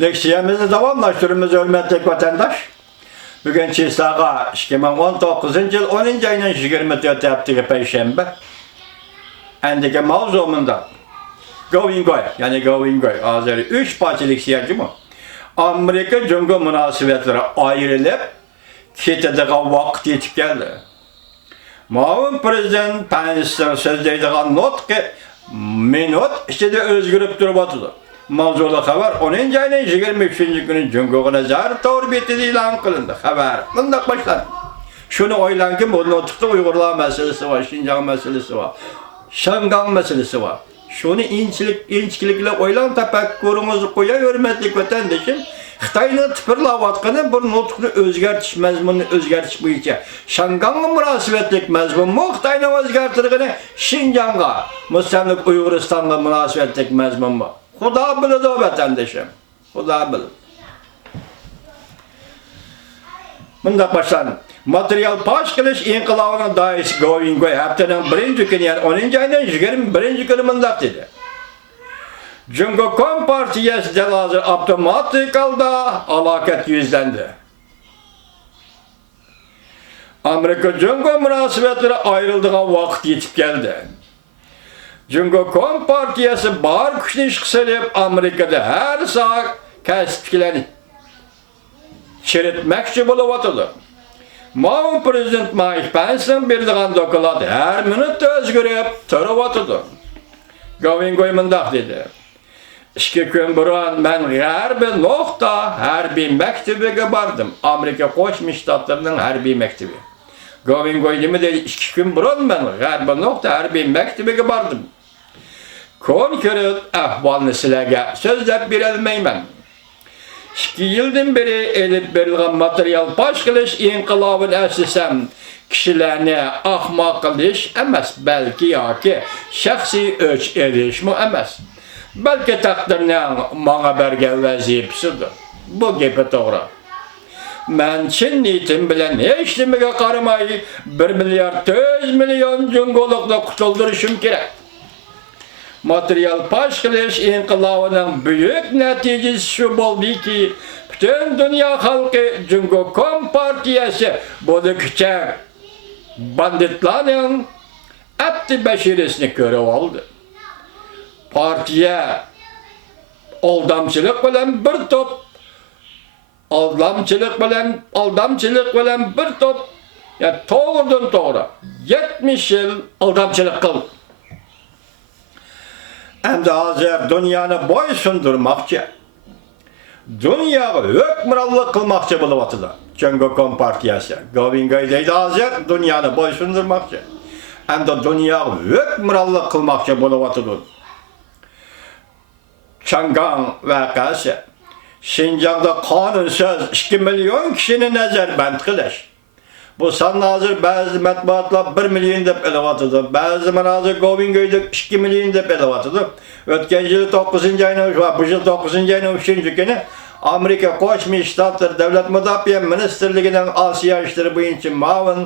Leksiyemizi davamlaştırımız hürmetli vatandaş. Bugün Çiğsağa 2019 yıl 10. ayının 24 yaptığı Perşembe. Endiki mavzumunda Going yani Going Azeri 3 parçalık siyasi mi? Amerika-Cungo münasebetleri ayrılıp ketediği vakit yetip geldi. Mağun Prezident Pence'nin sözleydiği not ki minut içinde özgürüp durup atıldı. Mavzulu haber 10. ayının 23. günü Cungo'na zar torbiyeti ilan kılındı. Haber. Bundan başlar. Şunu oylan ki bu notukta Uygurlar meselesi var, Şincan meselesi var, Şangan meselesi var. Şunu inçkilikle oylan tefekkürünüzü koya hürmetlik vatandaşım. Xitayning tipirlayotgani bir nutqni o'zgartirish mazmunini o'zgartirish bo'yicha Shanganga munosabatlik mazmunmi Xitoyning o'zgartirgani Shinjongga, mustamlik Uyg'uristonga munosabatlik mazmunmi? Xudo biladi vatandoshim. Xudo biladi. Bunda başlan. Material paş qilish inqilobining doisi Going haftaning 1-kuni, ya'ni 10. ayning 21-kuni mundaq dedi. Cungo Kompartiyası celazı avtomatik halda alaket yüzlendi. Amerika-Cungo münasebetleri ayrıldığı vakit yetip geldi. Cungo Kompartiyası bar güçlü kısalayıp Amerika'da her saat kestiklerini çiritmekçi buluvatılı. Mağun Prezident Mike Pence'nin bildiğin dokulat her minut özgürüp tırıvatılı. Going mındak dedi. 2 gün burun ben G'arbi nokta harbiy maktabiga bardim. Amerika Qo'shma Shtatlarining harbiy maktabi. Going nima deydi? 2 gün burun ben G'arbi nokta harbiy maktabiga bardim. Konkret ahvolni sizlarga so'zlab bera olmayman. 2 yildan beri elib berilgan material pash qilish inqilobini aslasam, kishilarni ahmoq qilish emas, balki yoki shaxsiy o'ch erishmi emas. Belki takdirning bana bergan vazifasidir. Bu gapi to'g'ri. Men chin niyatim bilan hech nimaga qaramay 1 milliard 400 million jungolikni qutuldirishim kerak. Material pash qilish inqilobining buyuk natijasi shu bo'ldiki, butun dunyo xalqi Jungo Kompartiyasi bo'lakcha banditlarning abdi bashirisini ko'rib oldi. Partiya aldamchilik bilan bir top aldamchilik bilan bir top ya to'g'ridan to'g'ri 70 yil aldamchilik qildi. Endi hozir dunyoni bo'ysundirmoqchi. Dunyoga hukmronlik qilmoqchi bo'lyapti. Jungo Kompartiyasi. Going deydi hozir dunyoni bo'ysundirmoqchi. Endi dunyoga hukmronlik qilmoqchi bo'lyapti. Şangan vakası, Şinjan'da kanunsuz 2 milyon kişinin nazarband qilish. Bu son hazır bazı matbuatlar 1 milyon deb elatıdı, bazı manazir Goving'de 2 milyon deb elatıdı. Ötken yıl 9. ayının, bu yıl 9. ayının 3. günü Amerika Qo'shma Shtatlar Davlat Mudofaa Ministerligining Osiyo ishlari bo'yicha ma'mur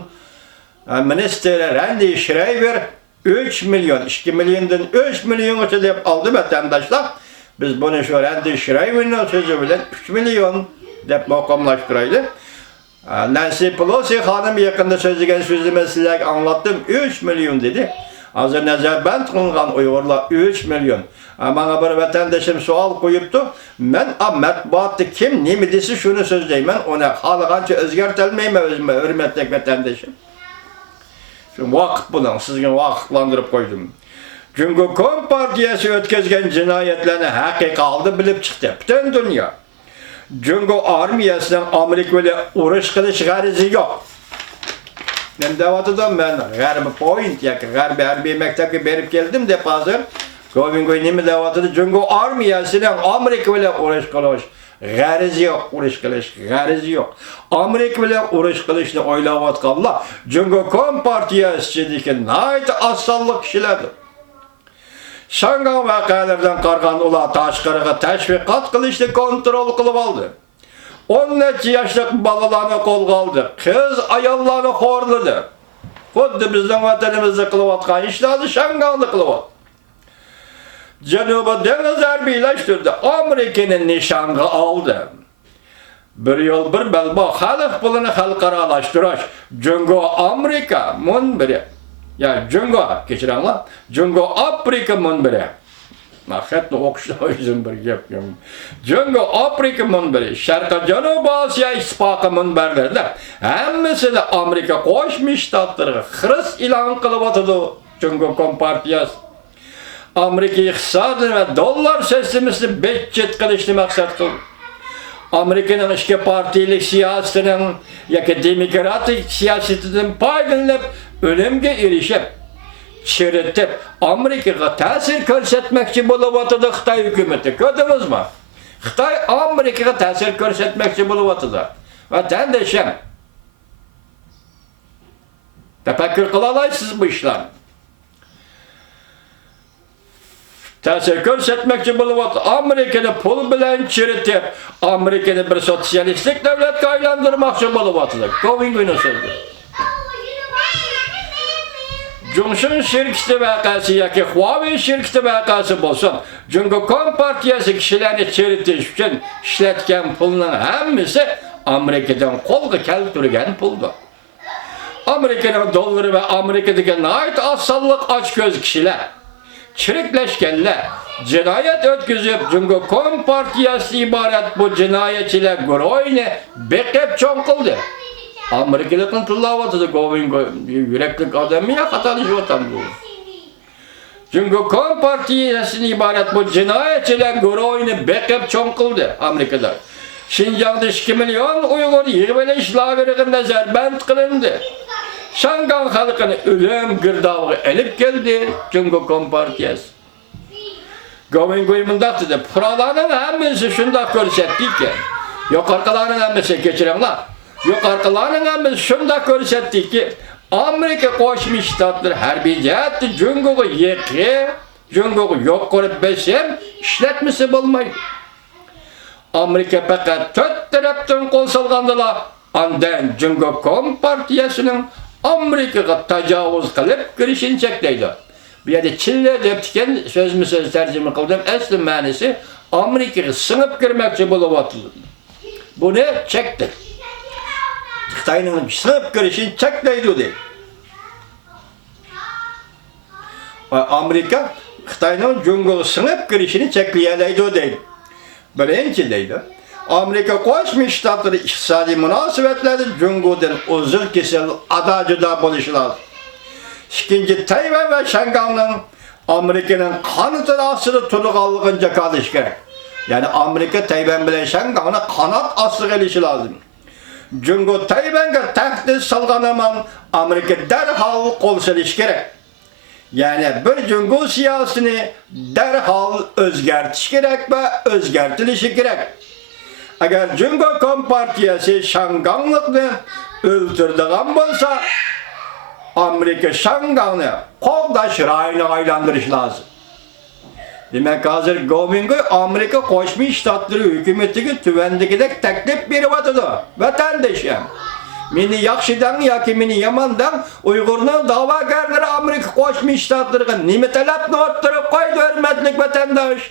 ministri Randy Schreiber 3 milyon, 2 milyondan 3 milyongacha deb oldi vatandaşlar. Biz bunu şu Randy Schreiber'in sözü bilen 3 milyon deb makamlaştıraydı. Nancy Pelosi hanım yakında sözlügen sözümü sizlerle anlattım. 3 milyon dedi. Hazır nazarband kılıngan Uygurlar 3 milyon. Bana bir vatandaşım sual koyuptu. Ben matbuatı kim ne dese şunu sözleyim. Ona halıgança özgertelmeyim özüme hürmetli vatandaşım. Şu vakit bulan sizin vakitlandırıp koydum. Jungo Kompartiyası ötközgen cinayetlerini haqiqatni bilip çıktı. Bütün dünya. Jungo armiyasının Amerika ile uruş kılış garizi yok. Ben devatıdan ben G'arbi point ya G'arbi harbiy maktabga berip geldim deb hazır. Going nima devatıdı? Jungo armiyasının Amerika ile uruş kılış garizi yok, uruş kılış garizi yok. Amerika ile uruş kılışni o'ylayotganlar Jungo Kompartiyasi'deki nayt asallık kişilerdir. Şangan vakalardan qargan ular tashqariga tashviqot qilishni kontrol qilib oldi. 10 necha yoshlik bolalarni qo'lga oldi. Qiz ayollarni xo'rladi. Xuddi bizning vatanimizda qilayotgan ishlarni Shanganda qilyapti. Janubi Deniz harbiyleştirdi. Amerika'nın nişanı aldı. Bir yol bir belba halk pulunu halkaralaştırış. Jungo Amerika munbiri. Ya Jungo geçirenler. Jungo Afrika munbiri. Hakikaten okuşta o yüzden bir yapıyorum. Jungo Afrika munbiri. Şarkı Janubi Asya İspaka munbirlerinde. Hemmesi de Amerika Koşmuş Ştatları Hırs ilan kılıbatıdı. Jungo Kompartiyası. Amerika iktisadını ve dolar sesimizni beçet kılışını maksat kıldı. Amerika'nın iki partilik siyasetinin yoki demokratik siyasetinden paylanıp ölümge erişip çiritip Amerika'ya ta'sir ko'rsatmoqchi bo'layotdi Xitoy hukumati. Ko'rdingizmi? Xitoy Amerika'ga ta'sir ko'rsatmoqchi bo'layotdi. Vatandoshim, tafakkur qila olasiz bu ishlarni. Ta'sir ko'rsatmoqchi bo'lyapti. Amerikani pul bilan chiritib, Amerikani bir sotsialistik davlatga aylantirmoqchi bo'lyapti. Ko'ngilni so'zdi. Johnson şirketi vakası yoki Huawei şirketi vakası bo'lsin, Jungo Kompartiyasi kishilarni chiritish uchun ishlatgan pulning hammasi Amerikadan qo'lga keltirilgan puldir. Amerikaning dollari va Amerikadagi nayt asonliq ochko'z kishilar chiriklashganlar jinoyat o'tkazib, Jungo Kompartiyasi iborat bu jinoyatchilar guruhini beqib cho'ng qildi. Amerika'da qıntıllavatı Govingo yüreklik adamı ya katalışıvatan bu. Jungo Kompartiyası'nın ibaret bu cinayetçiler guruhunu beqib cho'ng qildi Amerika'da. Şinjan'da 2 milyon Uygur yig'ilish lageriga zarband qilindi. Shangang xalqini o'lim girdobga elib keldi Jungo Kompartiyasi. Govingo'yu mundaq dedi, "Puralarning hammasi shundoq ko'rsatdiki, yuqorqilarning hammasi kechiringlar. Yuqorqilarning hammasi shundoq ko'rsatdiki, Amerika Qo'shma Shtatlar harbiy jihatda Jungoga Jungoga yo'q qilib besem ishlatmasa bo'lmaydi. Amerika faqat 4 tarafdan qo'l solgandilar. Ondan Jungo Kompartiyasining Amerikaga tajovuz qilib kirishini cheklaydi." Bu yerda chilla deb ekan so'zma-so'z tarjima qildim. Asli ma'nosi Amerikaga singib kirmoqchi bo'lyapti. Buni chekdi. Xitoyning singib kirishini cheklaydi deydi. Amerika Xitoyning Jungoga singib kirishini cheklayalaydi deydi. Birinchi deydi. Amerika Qo'shma Shtatlar iqtisodiy munosabatlarda Jungodan uzr kesel ada-juda bo'lishi lozim. İkinci Tayvan ve Şangang'ın Amerika'nın kanıtı asılı turganlığını jakalish kerak. Yani Amerika Tayvan bilan Şangang'ın kanat aslı gelişi lazım. Jungo Tayvan'a tahdid salgan zaman Amerika derhal qo'l solish kerak. Yani bir Jungo siyosatini derhal o'zgartish kerak va o'zgartirishi kerak. Agar Jungo Kompartiyasi Shangang'likni o'ltirdigan bo'lsa, Amerika Şangang'ı qo'g'dash rayini aylantirish lazım. Demek hozir Govingo Amerika Qo'shma Shtatlari hukumatiga tuvandagidek taklif beryapti. Vatandoshim, meni yaxshidan yoki meni yomondan Uyg'urning da'vogarlari Amerika Qo'shma Shtatlariga nima talabni o'ttirib qo'ydi, hurmatli vatandosh?